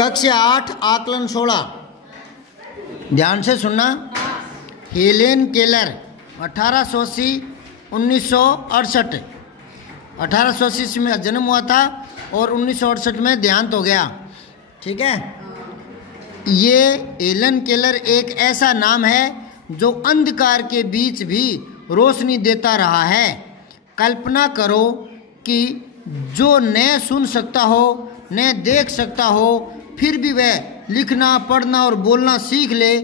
कक्षा 8 आकलन 16। ध्यान से सुनना। हेलेन केलर 1880 1968 1880 में जन्म हुआ था और 1968 में देहांत हो गया। ठीक है। ये हेलेन केलर एक ऐसा नाम है जो अंधकार के बीच भी रोशनी देता रहा है। कल्पना करो कि जो न सुन सकता हो न देख सकता हो फिर भी वह लिखना पढ़ना और बोलना सीख ले,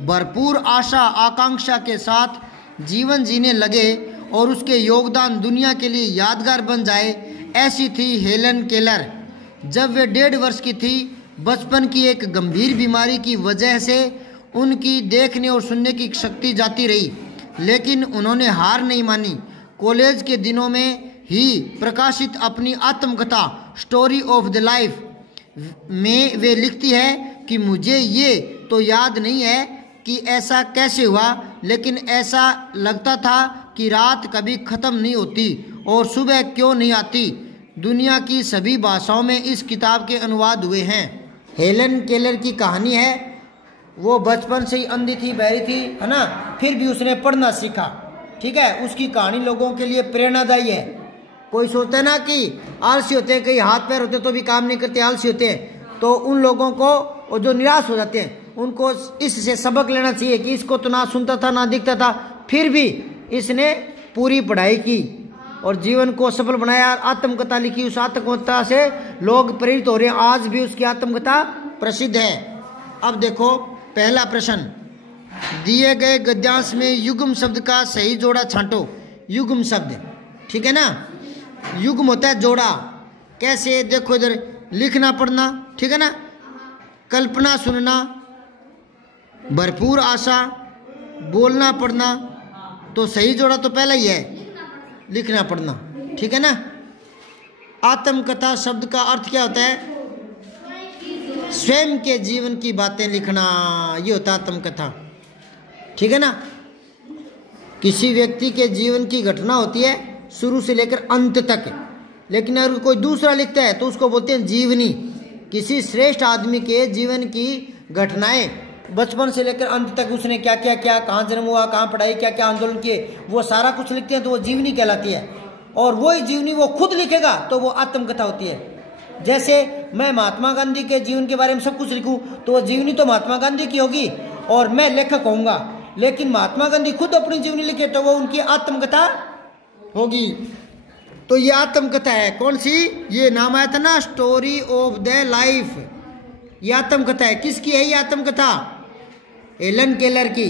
भरपूर आशा आकांक्षा के साथ जीवन जीने लगे और उसके योगदान दुनिया के लिए यादगार बन जाए। ऐसी थी हेलेन केलर। जब वे 1.5 वर्ष की थी, बचपन की एक गंभीर बीमारी की वजह से उनकी देखने और सुनने की शक्ति जाती रही, लेकिन उन्होंने हार नहीं मानी। कॉलेज के दिनों में ही प्रकाशित अपनी आत्मकथा स्टोरी ऑफ द लाइफ में वे लिखती है कि मुझे ये तो याद नहीं है कि ऐसा कैसे हुआ, लेकिन ऐसा लगता था कि रात कभी ख़त्म नहीं होती और सुबह क्यों नहीं आती। दुनिया की सभी भाषाओं में इस किताब के अनुवाद हुए हैं। हेलेन केलर की कहानी है, वो बचपन से ही अंधी थी, बहरी थी, है ना, फिर भी उसने पढ़ना सीखा। ठीक है। उसकी कहानी लोगों के लिए प्रेरणादायी है। कोई सोचता है ना कि आलसी होते हैं, कई हाथ पैर होते तो भी काम नहीं करते, आलसी होते हैं, तो उन लोगों को, और जो निराश हो जाते हैं, उनको इससे सबक लेना चाहिए कि इसको तो ना सुनता था ना दिखता था, फिर भी इसने पूरी पढ़ाई की और जीवन को सफल बनाया। आत्मकथा लिखी, उस आत्मकथा से लोग प्रेरित हो रहे हैं। आज भी उसकी आत्मकथा प्रसिद्ध है। अब देखो पहला प्रश्न, दिए गए गद्यांश में युग्म शब्द का सही जोड़ा छांटो। युग्म शब्द, ठीक है ना, युग्म होता है जोड़ा। कैसे? देखो इधर, लिखना पढ़ना, ठीक है ना, कल्पना सुनना, भरपूर आशा, बोलना पढ़ना, तो सही जोड़ा तो पहला ही है, लिखना पढ़ना। ठीक है ना। आत्मकथा शब्द का अर्थ क्या होता है? स्वयं के जीवन की बातें लिखना, ये होता है आत्मकथा। ठीक है ना। किसी व्यक्ति के जीवन की घटना होती है शुरू से लेकर अंत तक, लेकिन अगर कोई दूसरा लिखता है तो उसको बोलते हैं जीवनी। किसी श्रेष्ठ आदमी के जीवन की घटनाएं, बचपन से लेकर अंत तक उसने क्या क्या किया, कहाँ जन्म हुआ, कहाँ पढ़ाई, क्या क्या आंदोलन किए, वो सारा कुछ लिखते हैं तो वो जीवनी कहलाती है। और वही जीवनी वो खुद लिखेगा तो वो आत्मकथा होती है। जैसे मैं महात्मा गांधी के जीवन के बारे में सब कुछ लिखूं तो वो जीवनी तो महात्मा गांधी की होगी और मैं लेखक होऊंगा, लेकिन महात्मा गांधी खुद अपनी जीवनी लिखे तो वो उनकी आत्मकथा होगी। तो ये आत्मकथा है। कौन सी? ये नाम आया था ना, स्टोरी ऑफ द लाइफ। ये आत्मकथा है। किसकी है ये आत्मकथा? हेलेन केलर की।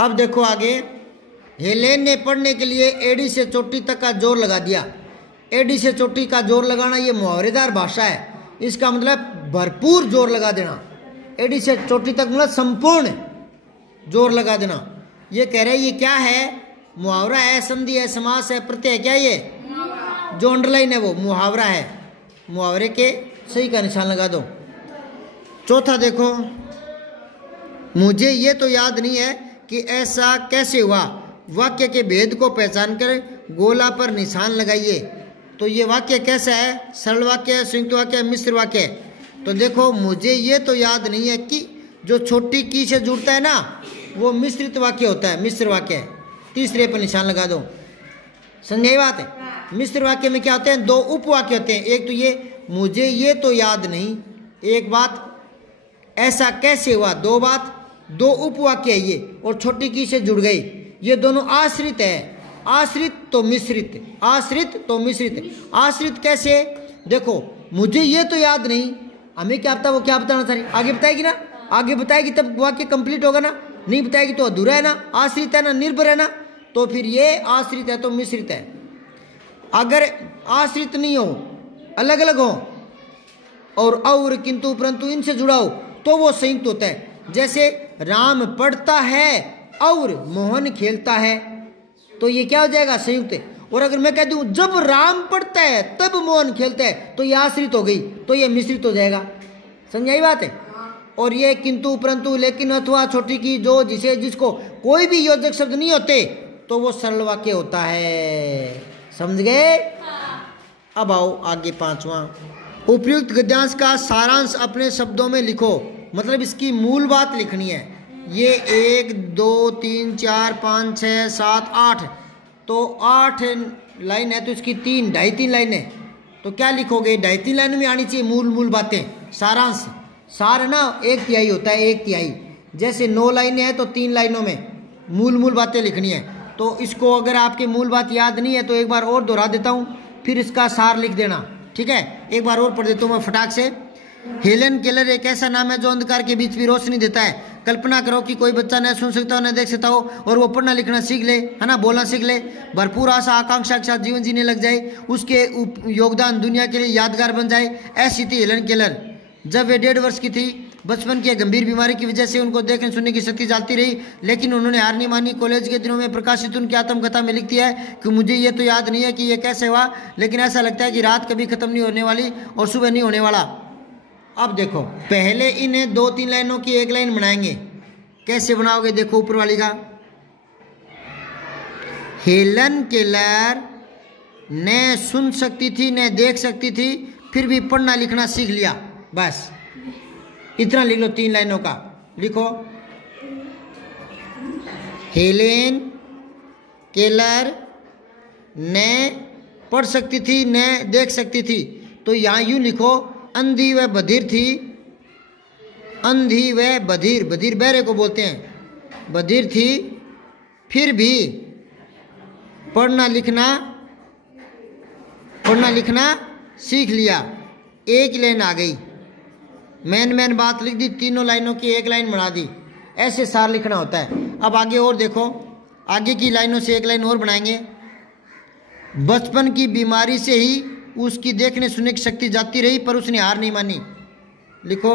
अब देखो आगे, हेलेन ने पढ़ने के लिए एड़ी से चोटी तक का जोर लगा दिया। एड़ी से चोटी का जोर लगाना ये मुहावरेदार भाषा है। इसका मतलब भरपूर जोर लगा देना। एड़ी से चोटी तक मतलब संपूर्ण जोर लगा देना। ये कह रहे हैं ये क्या है? मुहावरा है, संधि है, समास है, प्रत्यय है। क्या ये जो अंडरलाइन है वो मुहावरा है। मुहावरे के सही का निशान लगा दो। चौथा देखो, मुझे ये तो याद नहीं है कि ऐसा कैसे हुआ। वाक्य के भेद को पहचान कर गोला पर निशान लगाइए। तो ये वाक्य कैसा है? सरल वाक्य है, संयुक्त वाक्य है, मिश्र वाक्य है। तो देखो, मुझे ये तो याद नहीं है कि जो छोटी की से जुड़ता है ना, वो मिश्रित वाक्य होता है, मिश्र वाक्य है। तीसरे पर निशान लगा दो। समझे बात है? मिश्र वाक्य में क्या होते हैं? 2 उपवाक्य होते हैं। एक तो ये मुझे ये तो याद नहीं, एक बात ऐसा कैसे हुआ, 2 बात, 2 उपवाक्य है ये, और छोटी की से जुड़ गई। ये दोनों आश्रित है। आश्रित तो मिश्रित, आश्रित तो मिश्रित। आश्रित कैसे? देखो, मुझे ये तो याद नहीं, हमें क्या पता वो क्या बताना चाह रही, आगे बताएगी ना, आगे बताएगी तब वाक्य कंप्लीट होगा ना, नहीं बताएगी तो अधूरा है ना, आश्रित है ना, निर्भर है ना, तो फिर ये आश्रित है तो मिश्रित है। अगर आश्रित नहीं हो, अलग अलग हो, और किंतु परंतु इनसे जुड़ा हो, तो वो संयुक्त होता है। जैसे राम पढ़ता है और मोहन खेलता है, तो ये क्या हो जाएगा? संयुक्त है। और अगर मैं कह दूं जब राम पढ़ता है तब मोहन खेलता है, तो ये आश्रित हो गई, तो ये मिश्रित हो जाएगा। समझाई बात है? और ये किंतु परंतु लेकिन अथवा छोटी की जो जिसे जिसको कोई भी योजक शब्द नहीं होते तो वो सरल वाक्य होता है। समझ गए? अब आओ आगे 5वां, उपयुक्त गद्यांश का सारांश अपने शब्दों में लिखो, मतलब इसकी मूल बात लिखनी है। ये 1 2 3 4 5 6 7 8, तो 8 लाइन है, तो इसकी 3 2.5-3 लाइन है, तो क्या लिखोगे? 2.5-3 लाइन में आनी चाहिए मूल बातें, सारांश। सार है ना 1/3 होता है, 1/3। जैसे 9 लाइनें हैं तो 3 लाइनों में मूल बातें लिखनी है। तो इसको अगर आपके मूल बात याद नहीं है तो एक बार और दोहरा देता हूँ, फिर इसका सार लिख देना, ठीक है? एक बार और पढ़ देता हूँ मैं फटाक से। हेलन केलर एक ऐसा नाम है जो अंधकार के बीच भी रोशनी देता है। कल्पना करो कि कोई बच्चा न सुन सकता हो न देख सकता हो और वो पढ़ना लिखना सीख ले, है ना, बोलना सीख ले, भरपूर आशा आकांक्षा के साथ जीवन जीने लग जाए, उसके योगदान दुनिया के लिए यादगार बन जाए। ऐसी थी हेलन केलर। जब वे 1.5 वर्ष की थी, बचपन की गंभीर बीमारी की वजह से उनको देखने सुनने की शक्ति जाती रही, लेकिन उन्होंने हार नहीं मानी। कॉलेज के दिनों में प्रकाशित उनकी आत्मकथा में लिखती है कि मुझे ये तो याद नहीं है कि ये कैसे हुआ, लेकिन ऐसा लगता है कि रात कभी खत्म नहीं होने वाली और सुबह नहीं होने वाला। अब देखो, पहले इन्हें 2-3 लाइनों की एक लाइन बनाएंगे। कैसे बनाओगे? देखो ऊपर वाली का, हेलन केलर न सुन सकती थी न देख सकती थी, फिर भी पढ़ना लिखना सीख लिया। बस इतना लिख लो, 3 लाइनों का लिखो। हेलेन केलर न पढ़ सकती थी न देख सकती थी, तो यहाँ यूं लिखो, अंधी व बधिर थी। अंधी व बधिर, बधिर बहरे को बोलते हैं, बधिर थी, फिर भी पढ़ना लिखना सीख लिया। एक लाइन आ गई, मेन बात लिख दी, तीनों लाइनों की एक लाइन बना दी। ऐसे सार लिखना होता है। अब आगे और देखो, आगे की लाइनों से एक लाइन और बनाएंगे। बचपन की बीमारी से ही उसकी देखने सुनने की शक्ति जाती रही, पर उसने हार नहीं मानी। लिखो,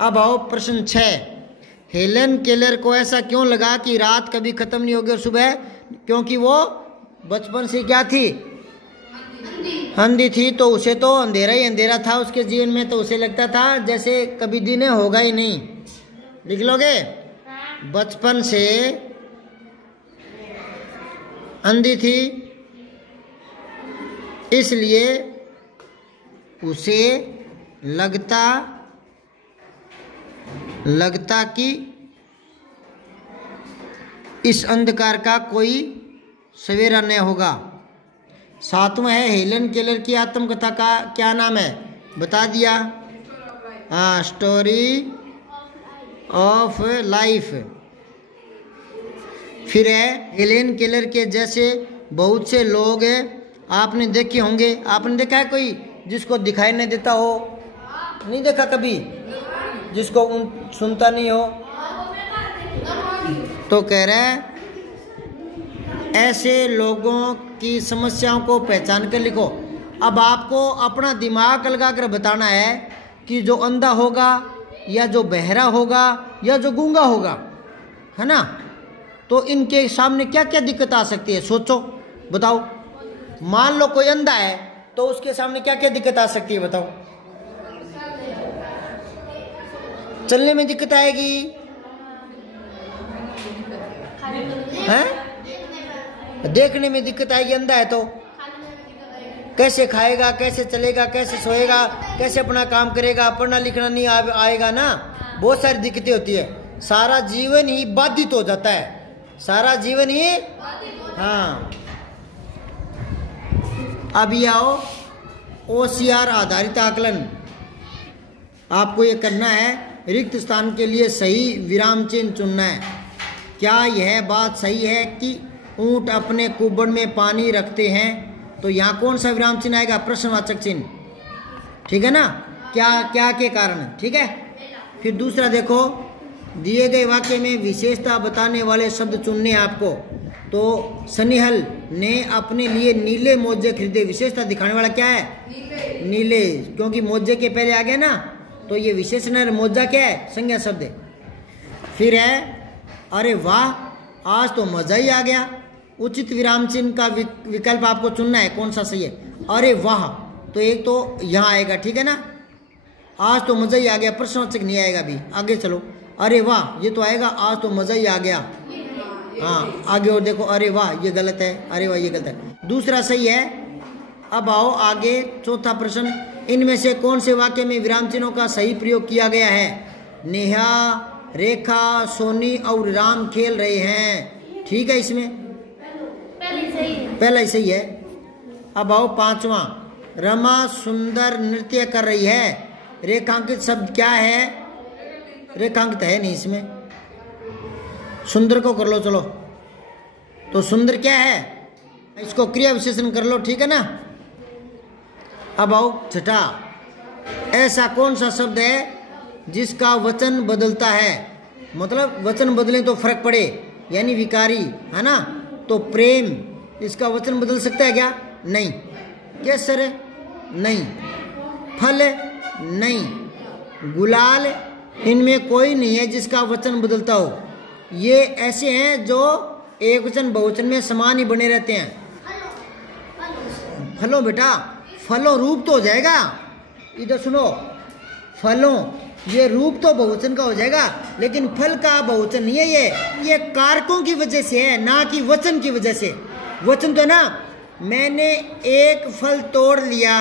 अब आओ प्रश्न 6। हेलन केलर को ऐसा क्यों लगा कि रात कभी खत्म नहीं होगी और सुबह? क्योंकि वो बचपन से क्या थी? अंधी थी, तो उसे तो अंधेरा ही अंधेरा था उसके जीवन में, तो उसे लगता था जैसे कभी दिन होगा ही नहीं। लिख लोगे? बचपन से अंधी थी, इसलिए उसे लगता कि इस अंधकार का कोई सवेरा न होगा। 7वां है, हेलन केलर की आत्मकथा का क्या नाम है? बता दिया, हाँ, स्टोरी ऑफ लाइफ। फिर है, हेलेन केलर के जैसे बहुत से लोग हैं, आपने देखे होंगे। आपने देखा है कोई जिसको दिखाई नहीं देता हो? नहीं देखा कभी? जिसको सुनता नहीं हो? तो कह रहा है ऐसे लोगों की समस्याओं को पहचान कर लिखो। अब आपको अपना दिमाग लगाकर बताना है कि जो अंधा होगा या जो बहरा होगा या जो गूंगा होगा, है ना, तो इनके सामने क्या क्या दिक्कत आ सकती है? सोचो, बताओ। मान लो कोई अंधा है तो उसके सामने क्या क्या दिक्कत आ सकती है? बताओ। चलने में दिक्कत आएगी, हैं? देखने में दिक्कत आएगी। अंधा है तो कैसे खाएगा, कैसे चलेगा, कैसे सोएगा, कैसे अपना काम करेगा? पढ़ना लिखना नहीं आएगा ना, बहुत सारी दिक्कतें होती है। सारा जीवन ही बाधित हो जाता है, सारा जीवन ही। हाँ, अब ये आओ, OCR आधारित आकलन। आपको ये करना है, रिक्त स्थान के लिए सही विराम चिन्ह चुनना है। क्या यह बात सही है कि ऊंट अपने कुब्बड़ में पानी रखते हैं? तो यहाँ कौन सा विराम चिन्ह आएगा? प्रश्नवाचक चिन्ह, ठीक है ना? क्या के कारण, ठीक है। फिर दूसरा देखो, दिए गए वाक्य में विशेषता बताने वाले शब्द चुनने आपको। तो सनिहल ने अपने लिए नीले मोजे खरीदे। विशेषता दिखाने वाला क्या है? नीले, क्योंकि मोजे के पहले आ गया ना, तो ये विशेषण है। मोजा क्या है? संज्ञा शब्द है। फिर है, अरे वाह, आज तो मजा ही आ गया। उचित विराम चिन्ह का विकल्प आपको चुनना है, कौन सा सही है। अरे वाह, तो एक तो यहाँ आएगा, ठीक है ना। आज तो मजा ही आ गया, प्रश्नवाचक नहीं आएगा अभी, आगे चलो। अरे वाह, ये तो आएगा, आज तो मजा ही आ गया। हाँ आगे और देखो, अरे वाह ये गलत है, अरे वाह ये गलत है, दूसरा सही है। अब आओ आगे चौथा प्रश्न, इनमें से कौन से वाक्य में विराम चिन्हों का सही प्रयोग किया गया है? नेहा, रेखा, सोनी और राम खेल रहे हैं। ठीक है, इसमें पहला ही सही है। अब आओ पांचवा, रमा सुंदर नृत्य कर रही है। रेखांकित शब्द क्या है? रेखांकित है नहीं इसमें, सुंदर को कर लो चलो। तो सुंदर क्या है? इसको क्रिया विशेषण कर लो, ठीक है ना। अब आओ छठा, ऐसा कौन सा शब्द है जिसका वचन बदलता है? मतलब वचन बदले तो फर्क पड़े, यानी विकारी है ना। तो प्रेम, इसका वचन बदल सकता है क्या? नहीं। केसर, नहीं। फल, नहीं। गुलाल, इनमें कोई नहीं है जिसका वचन बदलता हो। ये ऐसे हैं जो एक वचन बहुवचन में समान ही बने रहते हैं। फलों बेटा, फलों रूप तो हो जाएगा, इधर सुनो, फलों ये रूप तो बहुवचन का हो जाएगा, लेकिन फल का बहुवचन नहीं है। ये कारकों की वजह से है, ना कि वचन की वजह से। वचन तो है ना, मैंने एक फल तोड़ लिया,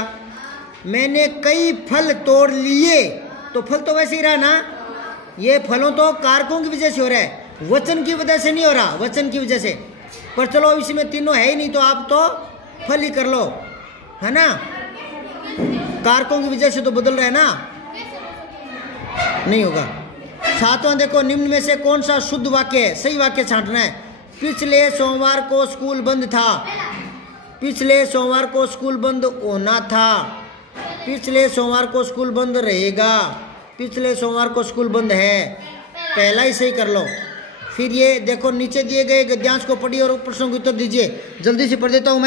मैंने कई फल तोड़ लिए, तो फल तो वैसे ही रहा ना। ये फलों तो कारकों की वजह से हो रहा है, वचन की वजह से नहीं हो रहा, वचन की वजह से। पर चलो इसमें तीनों है ही नहीं, तो आप तो फल ही कर लो, है ना। कारकों की वजह से तो बदल रहा है ना, नहीं होगा। सातवां देखो, निम्न में से कौन सा शुद्ध वाक्य है? सही वाक्य छांटना है। पिछले सोमवार को स्कूल बंद था। पिछले सोमवार को स्कूल बंद होना था। पिछले सोमवार को स्कूल बंद रहेगा। पिछले सोमवार को स्कूल बंद है। पहला ही सही कर लो। फिर ये देखो, नीचे दिए गए गद्यांश को पढ़िए और प्रश्नों के उत्तर दीजिए। जल्दी से पढ़ देता हूँ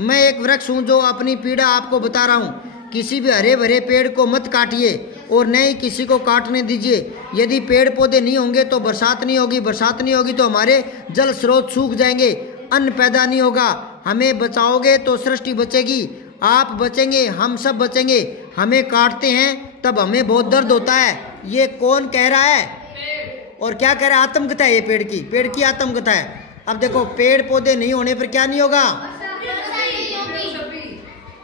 मैं एक वृक्ष हूँ जो अपनी पीड़ा आपको बता रहा हूँ। किसी भी हरे भरे पेड़ को मत काटिए और न ही किसी को काटने दीजिए। यदि पेड़ पौधे नहीं होंगे तो बरसात नहीं होगी, बरसात नहीं होगी तो हमारे जल स्रोत सूख जाएंगे, अन्न पैदा नहीं होगा। हमें बचाओगे तो सृष्टि बचेगी, आप बचेंगे, हम सब बचेंगे। हमें काटते हैं तब हमें बहुत दर्द होता है। ये कौन कह रहा है और क्या कह रहा है? आत्मकथा है ये, पेड़ की आत्मकथा है। अब देखो, पेड़ पौधे नहीं होने पर क्या नहीं होगा?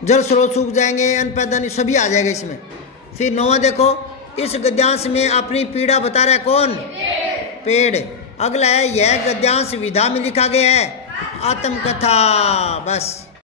जल स्रोत सूख जाएंगे, अन्न पैदा नहीं, सभी आ जाएगा इसमें। फिर नौवां देखो, इस गद्यांश में अपनी पीड़ा बता रहा है कौन? पेड़। अगला है, यह गद्यांश विधा में लिखा गया है, आत्मकथा। बस।